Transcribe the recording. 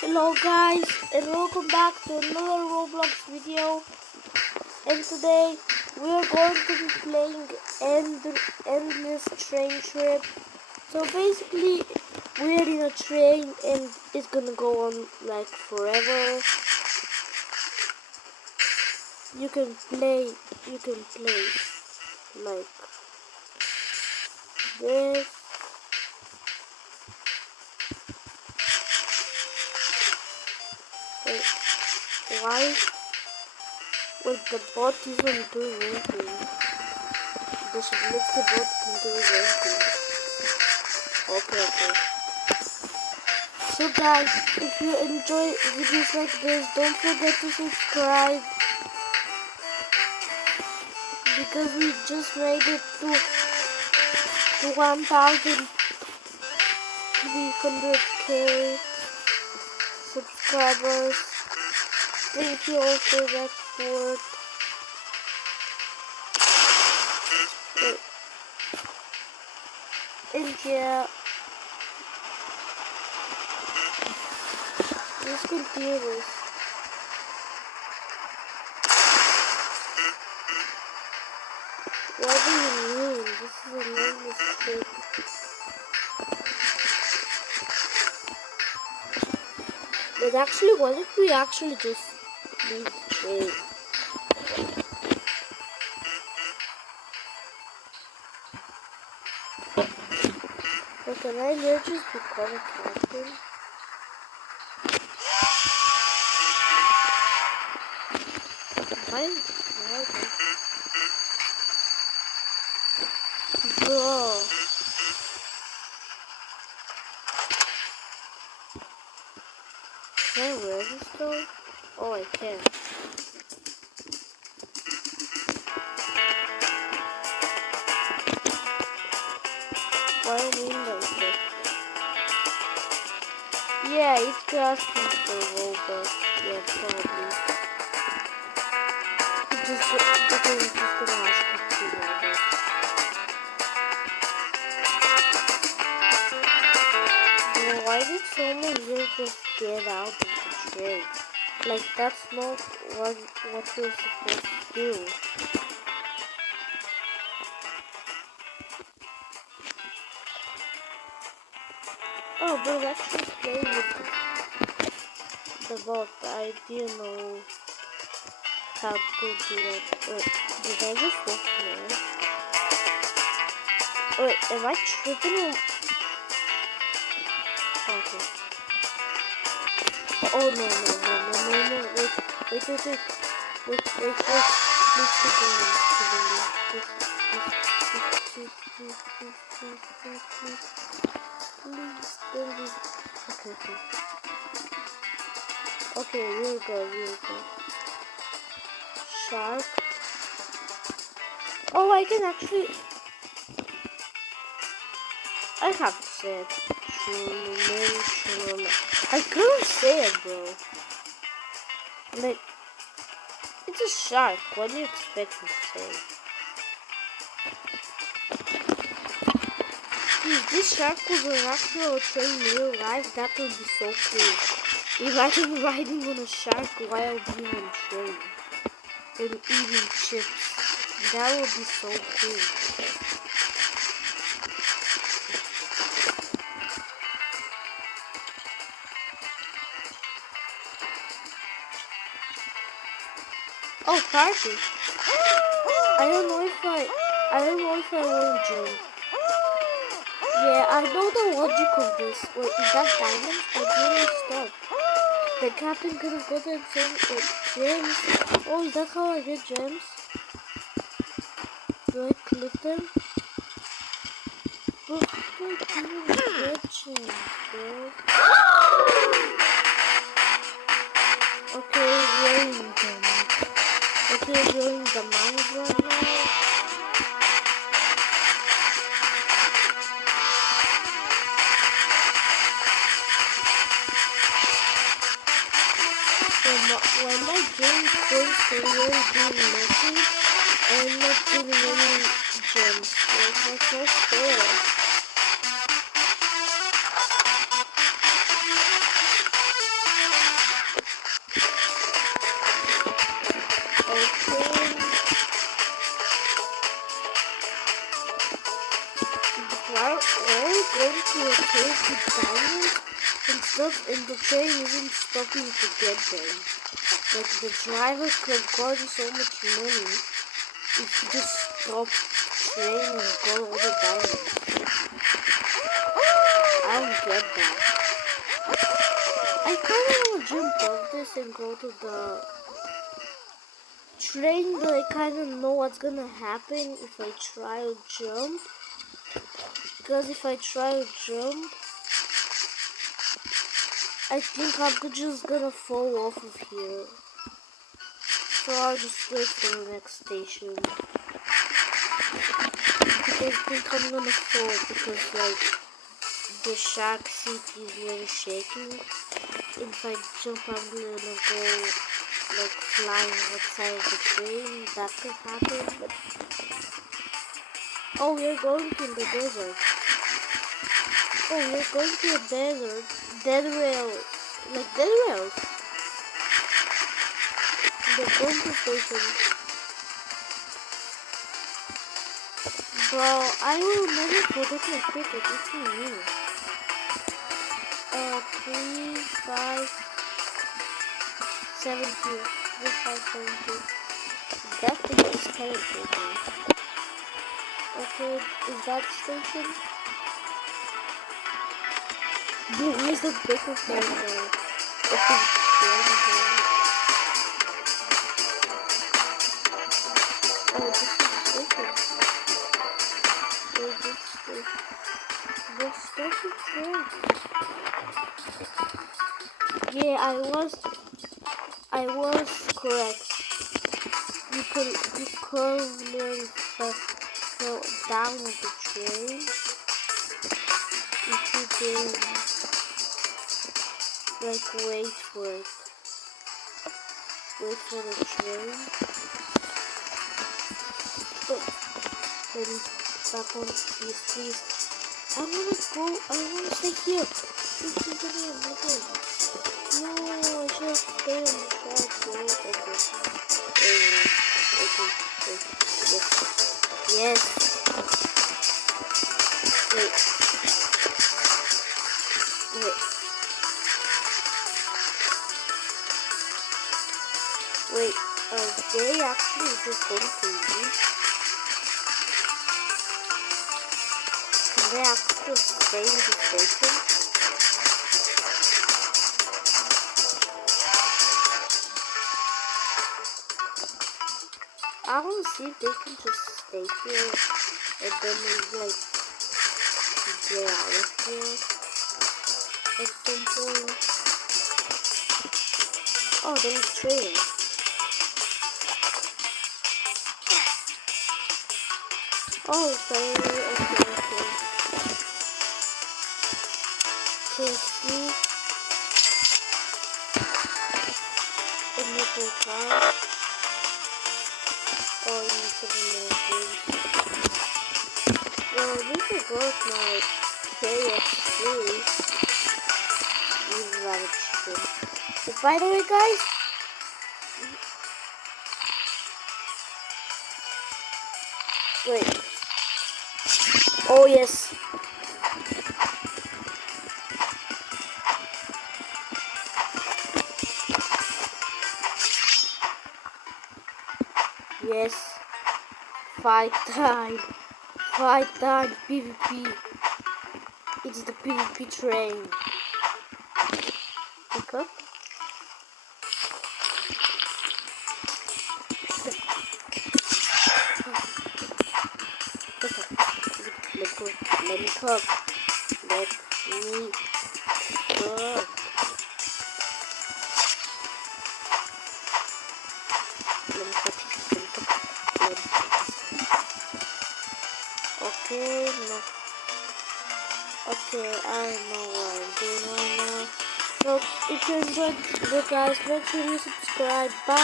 Hello guys and welcome back to another Roblox video, and today we are going to be playing Endless Train Trip. So basically we're in a train and it's gonna go on like forever. You can play like this. Wait, why? Wait, the bot isn't doing anything. The Schmitzke bot isn't doing anything. Okay. So guys, if you enjoy videos like this, don't forget to subscribe. Because we just made it to 1,300k subscribers. Thank you all for that support. And yeah, let's continue this. What do you mean? This is a endless trip. But actually, what if we actually just leave the train? But can I just become a captain? Why? Bro. Can I wear this though? Oh, I can. What do you mean like this? Yeah, it's asking for Robux. Yeah, probably. It's just gonna ask me to Robux. Bro, why did someone here just get out of the train? Like, that's not what you're supposed to do. Oh, but let's just play with the bot. I didn't know how to do that. Wait, did I just walk there? Wait, am I tripping? Okay. Oh no. Wait. Please don't. Okay, we'll go. Shark. Oh, I can actually. I have to say it. I couldn't say it, bro. Like, it's a shark. What do you expect me to say? If this shark was an actual train in real life, that would be so cool. Imagine riding on a shark while being on a train and eating chips. That would be so cool. Oh, party! I don't know if I want to join. Yeah, I know the logic of this. Wait, is that diamond? I didn't stop. The captain could have gotten some gems. Oh, is that how I get gems? Do I click them? Bro, how do I even get gems, bro? Okay, rolling them. Okay, rolling the mines right now. When my game first started doing nothing, I'm not getting any gems. Like, that's not fair. take the diamonds and stuff, and the train isn't stopping to get them. Like, the driver could garner so much money if you just stop the train and got all the diamonds. I don't get that. I kind of want to jump off this and go to the train, but I kind of know what's gonna happen if I try to jump. Because if I try to jump, I think I'm just gonna fall off of here. So I'll just wait for the next station. Because I think I'm gonna fall because like the shark seat is really shaking. If I jump, I'm gonna go like flying outside of the train. That could happen. But oh, we're going to the desert. Oh, we're going to a desert. Dead rail. Like dead rails. The going station. Bro, I will never forget my ticket. It's in here. 3, 5, 7, 2. 3, 5, 7, 2. That thing is terrible. Okay, is that station? Dude, why is the breaker fan there? Okay, oh, this is station. Wait, this station. The station there. Yeah, I was correct. You could literally fall down with the train if you didn't like wait for it. Wait for the train. Oh, let me back on, please. I wanna stay here. This is gonna be another. No, I should stay on the track. Okay. Yes. Wait, they actually just going to leave? Can they actually stay in the station? I want to see if they can just stay here and then like get out of here at some point. Oh, there's a train. Oh, okay. KFC. The nickel car. Oh, you need to be more good. Well, we could go with my KFC. Use rabbit chicken. But by the way, guys, wait. Oh yes. Yes. Fight time. PvP. It's the PvP train. Pick up. Let me cook. Okay, no. Okay, I don't know what I'm doing right now. So, if you enjoyed the video, guys, make sure you subscribe. Bye.